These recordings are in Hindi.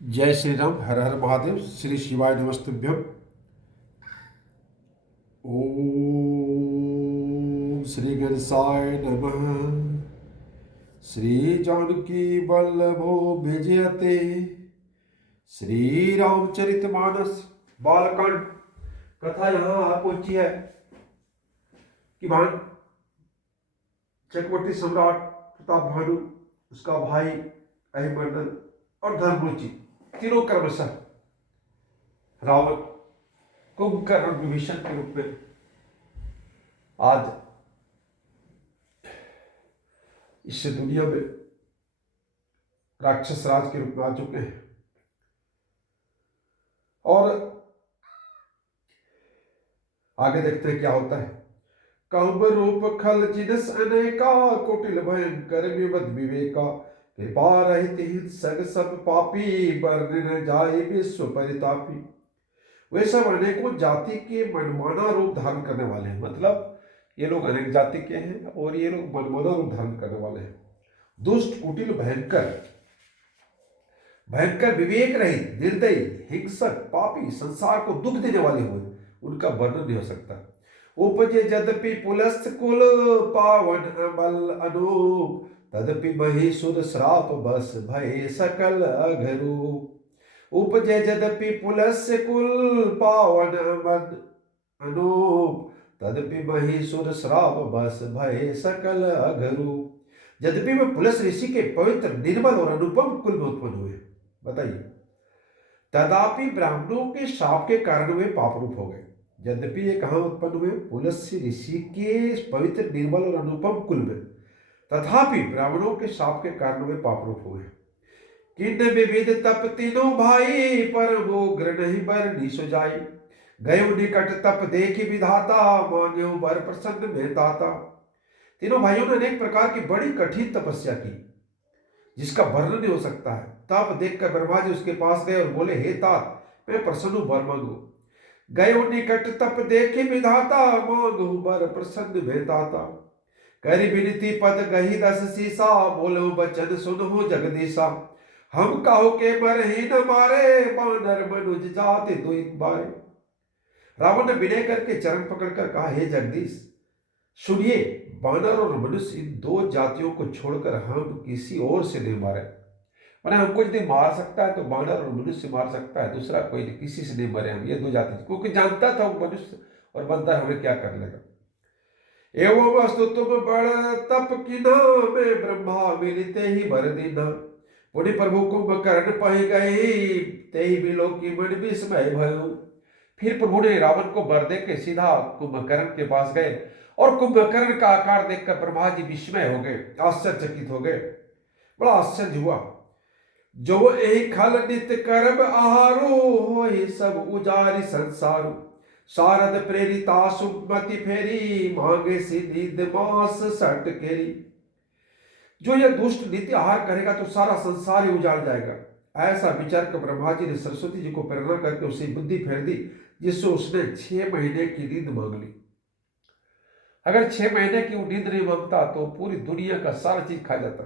जय श्री राम। हर हर महादेव। श्री शिवाय नमस्तुभ्यम। ओम श्री गणेशाय नमः। श्री जानकी वल्लभो विजयते। श्री रामचरितमानस बालकांड कथा यहाँ आ पहुंची है कि भान चक्रवर्ती सम्राट प्रताप भानु, उसका भाई अहिमंडल और धर्मरुचि तीनों क्रमशः रावण कुंभकर्ण विभीषण के रूप में आज इस दुनिया में राक्षस राज के रूप में आ चुके हैं। और आगे देखते हैं क्या होता है। काम रूप खल जिनस अनेका, कुटिल भयंकर विवद विवेका, कृपा रहित हिंसक सब पापी, बरन न जाए विश्व परितापी। वे सब अनेकों जाति के मनमाना रूप धारण करने वाले हैं। मतलब ये लोग अनेक जाति के हैं और ये लोग मनमाना रूप धारण करने वाले हैं। दुष्ट, कुटिल, भयंकर विवेक रहित, निर्दयी, हिंसक, पापी, संसार को दुख देने वाले हुए, उनका वर्णन नहीं हो सकता। उपजे यद्यपि पुलस्त कुल, पावन अमल अनूप, तदपि महिषुर श्राप बस भय सकल अघरूप। उपजे यद्यपि पुलस्य कुल, पावन अमल अनूप, तदपि महिषुर श्राप बस भय सकल अघरूप। यद्यपि वे पुलस ऋषि के पवित्र, निर्मल और अनुपम कुल में उत्पन्न हुए, बताइए, तदापि ब्राह्मणों के शाप के कारण वे पापरूप हो गए। यद्यपि ये कहाँ उत्पन्न हुए? पुलस्य ऋषि के पवित्र, निर्मल और अनुपम कुल में, तथापि ब्राह्मणों के शाप के कारण वे पापरूप हुए। किन्न विविध तप तीनों भाई, परम उग्र नहीं बर निसो जाई। गयो निकट तप देखी विधाता, मान्यो बर प्रसन्न में ताता। तीनों भाइयों ने अनेक प्रकार की बड़ी कठिन तपस्या की, जिसका वर्णन नहीं हो सकता है। तप देखकर ब्रह्मा जी उसके पास गए और बोले, हे तात, मैं प्रसन्न हूं, वर मांगो। गयो निकट तप देखे विधाता, मांगू बर प्रसन्न में ताता। करी विनती पद गही दस सीसा, बोलो बचन सुनो जगदीशा। हम काहू के मर ही न मारे, बानर मनुज जाति दुई बारे। रावण ने विनय करके चरण पकड़कर कहा, हे जगदीश, सुनिए, बानर और मनुष्य, इन दो जातियों को छोड़कर हम किसी और से नहीं मारे। मैंने हमको यदि मार सकता है तो बानर और मनुष्य मार सकता है, दूसरा कोई नहीं, किसी से नहीं मरे हम, ये दो जाति, क्योंकि जानता था वो मनुष्य और बंदर हमें क्या कर लेगा। एवं वस्तु तुम बड़ तप कीना, में ब्रह्मा मिलते ही बर दीना। पुनि प्रभु कुंभकर्ण पह गई, ते ही बिलो की मन विस्मय भयो। फिर प्रभु ने रावण को वर दे के सीधा कुंभकर्ण के पास गए, और कुंभकर्ण का आकार देखकर ब्रह्मा जी विस्मय हो गए, आश्चर्यचकित हो गए। बड़ा आश्चर्य हुआ। जो एक खल नित करब आहारो, हो सब उजारी संसारो। शारद प्रेरिता सुमति फेरी, मांगे सिद्धि मास सट केरी। जो यह दुष्ट नित्य आहार करेगा तो सारा संसार ही उजाड़ जाएगा। ऐसा विचार कर ब्रह्मा जी ने सरस्वती जी को प्रेरणा करके उसे बुद्धि फेर दी, जिससे उसने 6 महीने की नींद मांग ली। अगर 6 महीने की वो नींद नहीं मांगता तो पूरी दुनिया का सारा चीज खा जाता।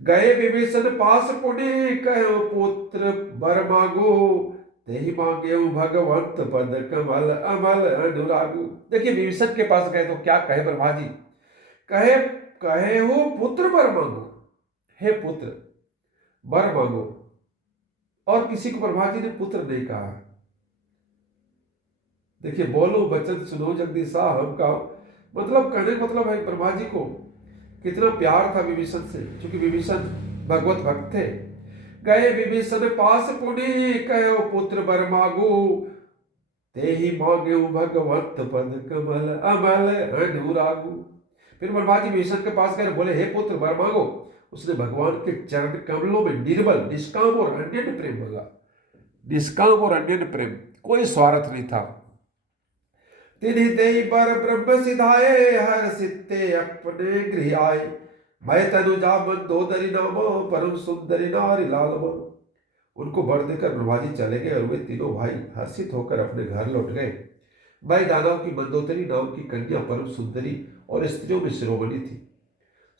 गए विभीषण पास पुनि, कहो पुत्र वर मांगो, तेहि मांगे भगवंत पद कमल अमल अनुरागु। देखिए, विभीषण के पास गए तो क्या कहे ब्रह्मा जी? कहे कहे हो पुत्र वर मांगो, हे पुत्र वर मांगो। और किसी को ब्रह्मा जी ने पुत्र नहीं कहा। देखिए, बोलो बचन सुनो जगदीशा, हम का मतलब, कहने का मतलब है ब्रह्मा जी को कितना प्यार था विभीषण से, क्योंकि विभीषण भगवत भक्त थे। गए विभीषण पास पुनि, कहो पुत्र वर मांगो, ते ही मांगे भगवत पद कमल अमल अनुरागु। फिर ब्रह्मा जी विभीषण के पास गए, बोले, हे पुत्र वर मांगो। उसने भगवान के चरण कमलों में निर्मल, निष्काम और अन्य प्रेम मांगा। निष्काम और अन्य प्रेम, कोई स्वार्थ नहीं था। तिन्हि देहि बर ब्रह्म सिधाए, हर सिद्धे अपने गृह आए। मैं तनुजा मंदोदरी नामो, परम सुंदरी नारी लालमा। उनको वर देकर ब्रह्मा जी चले गए और वे तीनों भाई हर्षित होकर अपने घर लौट गए। मैं दानव की मंदोदरी नाम की कन्या परम सुंदरी और स्त्रियों में शिरोमणि थी।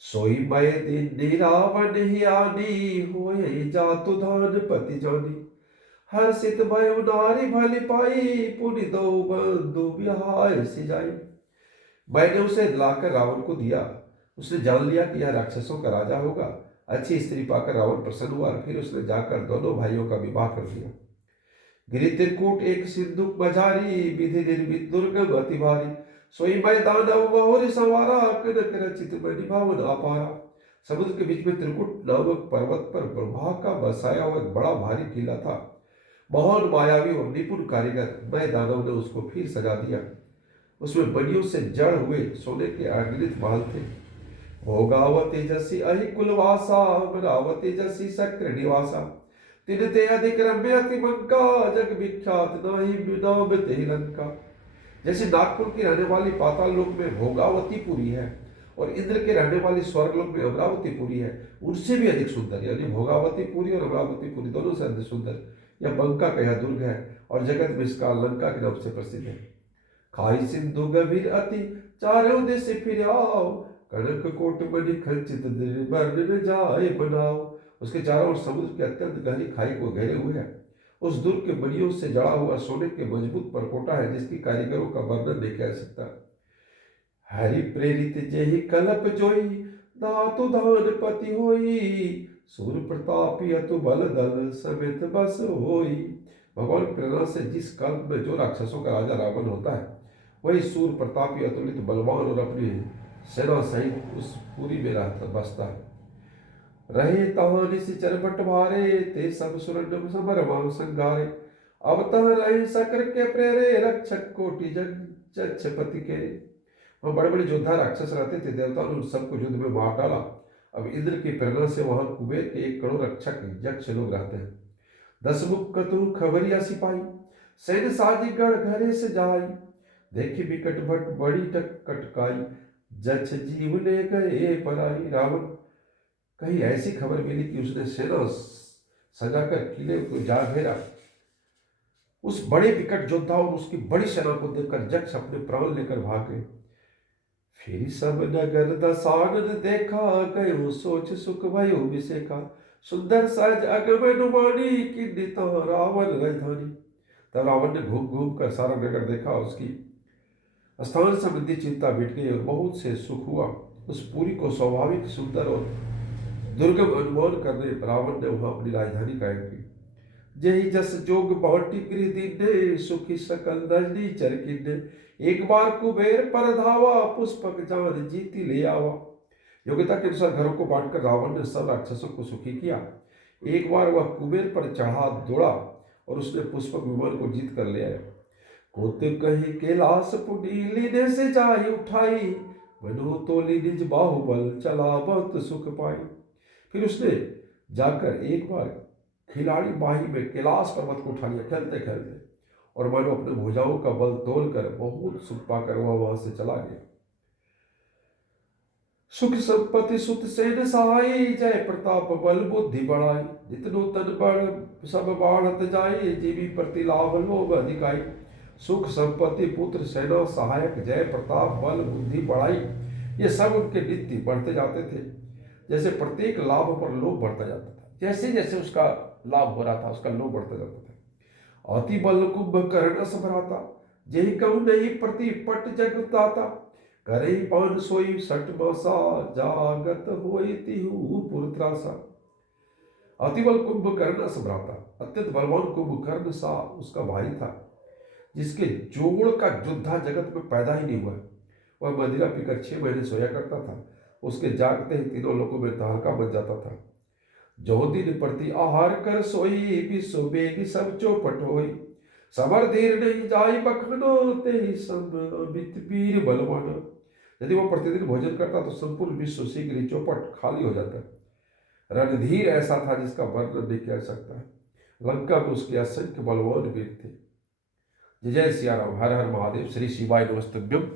सोई मैं दिन रावण हियानी होए जातु धान पति जानी हर्षित भयो नारी भली पाई पुनि दो बंधु विहाय सी जाई। मैंने उसे लाकर रावण को दिया। उसने जान लिया कि यह राक्षसों का राजा होगा। अच्छी स्त्री पाकर रावण प्रसन्न हुआ। फिर उसने जाकर दोनों भाइयों का विवाह कर दिया। गिरि त्रिकूट एक सिंधु मझारी विधि निर्मित दुर्गम अति भारी सोई मैदान बहुरी संवारा कनक रचित मणि भावन अपारा। समुद्र के बीच में त्रिकुट नामक पर्वत पर ब्रह्मा का बसाया हुआ एक बड़ा भारी किला था। महान मायावी और निपुण कारीगर मैं दानव ने उसको फिर सजा दिया। उसमें मणियों से जड़ हुए सोने के अगणित महल थे। भोगावती जसी अहि कुलवासा अमरावती जसी शक्र निवासा तिनते अधिक रम्य अति मंका जग विख्यात नाही नाम ते लंका। जैसे नागपुर की रहने वाली पाताल लोक में भोगावतीपुरी है और इंद्र के रहने वाली स्वर्गलोक में अमरावतीपुरी है, उनसे भी अधिक सुंदर, यानी भोगावतीपुरी और अमरावतीपुरी दोनों से अधिक सुंदर यह बंका का यह दुर्ग है और जगत में इसका लंका के नाम से प्रसिद्ध है। खाई सिंधु गभीर अति चारों देश फिर आओ कनक कोट मणि खंचित वर्ण जाए बनाओ। उसके चारों ओर समुद्र की अत्यंत गहरी खाई को घेरे हुए है। उस दुर्ग के मणियों से जड़ा हुआ सोने के मजबूत परकोटा है जिसकी कारीगरों का वर्णन नहीं किया जा सकता। हरि प्रेरित जेहि कलप जोई धातु धान पति होई सूर प्रतापी अतु बल दल समेत बस होई। भगवान की प्रेरणा से जिस कल्प में जो राक्षसों का राजा रावण होता है वही सूर प्रतापी अतुलित बलवान और अपनी सेना सहित उस पुरी में रहता बसता है। रहे तहां निश्चर बट भारे ते सब सुरन समर मांग संगारे अब तह रहे सकर के प्रेरे रक्षक कोटि जग चक्षपति के। वहाँ बड़े बड़े योद्धा राक्षस रहते थे, देवताओं ने उन सबको युद्ध में मार डाला। अब इंद्र की प्रेरणा से वहां कुबेर के 1 करोड़ रक्षक यक्ष लोग रहते हैं। 10 मुख कतु खबरिया सिपाही सैन्य साजी गढ़ घरे से जाई देखी विकट भट बड़ी कटकाई जक्ष जीव ले गए पराई। रावण कहीं ऐसी खबर मिली कि उसने सेना सजाकर किले को जा घेरा। उस बड़े विकट योद्धा और उसकी बड़ी सेना को देखकर जक्ष अपने प्राण लेकर भाग गए। फिर सब नगर दसानन देखा गयो सोच सुख भयो विसेखा सुंदर सहज अगमनुमानी किन्निता रावण राजधानी। तब रावण ने घूम घूम कर सारा नगर देखा। उसकी स्थान संबंधी चिंता मिट गई और बहुत से सुख हुआ। उस पुरी को स्वाभाविक सुंदर और दुर्गम अनुमान करने रावण ने वहां अपनी राजधानी कायम की। जही जस जोग बांटी गृह दीने सुखी सकल रजनी चरकिने एक बार कुबेर पर धावा पुष्पक जान जीती ले आवा। योग्यता के अनुसार घरों को बांटकर रावण ने सब राक्षसों को सुखी किया। एक बार वह कुबेर पर चढ़ा दौड़ा और उसने पुष्पक विमान को जीत कर ले आया। कोते कहीं कैलाश पुनी लीने से जाई उठाई मनो तोली निज बाहुबल चला बहुत सुख पाई। फिर उसने जाकर एक बार खिलाड़ी बाही में कैलाश पर्वत को उठा लिया खेलते खेलते और मानो अपने भुजाओं का बल तोलकर बहुत सुख पाकर वह वहां से चला गया। सुख संपत्ति सुत सेन सहाय जय प्रताप बल बुद्धि बढ़ाई जितनो तन बड़ सब बाढ़त जाए जीवी प्रति लाभ लोभ अधिकाई। सुख संपत्ति पुत्र सेना सहायक जय प्रताप बल बुद्धि बढ़ाई ये सब उनके नित्य बढ़ते जाते थे। जैसे प्रत्येक लाभ पर लोभ बढ़ता जाता था, जैसे जैसे उसका लाभ हो रहा था उसका लोभ बढ़ता जाता था। अति बल कुंभकर्ण असभ्राता जेहि कहूँ नहीं प्रति पट जगताता करे पान सोई सठ मासा जागत होई तिहु पुरत्रासा। अतिबल कुंभकर्ण असभ्राता अत्यंत बलवान कुंभकर्ण सा उसका भाई था जिसके जोड़ का योद्धा जगत में पैदा ही नहीं हुआ। वह मदिरा पीकर 6 महीने सोया करता था। उसके जागते ही तीनों लोगों में तहलका बच जाता था। जो दिन प्रति आहार कर सोई विश्व बेग सब चौपट होई समर धीर नहीं जाई बखनो ते अमित वीर बलवान। यदि वह प्रतिदिन भोजन करता तो संपूर्ण विश्व शीघ्र ही चौपट खाली हो जाता। रणधीर ऐसा था जिसका वर्णन नहीं किया जा सकता। लंका में उसके असंख्य बलवान वीर थे। जय जय सिया राम, हर हर महादेव, श्री शिवाय नमस्तुभ्यम।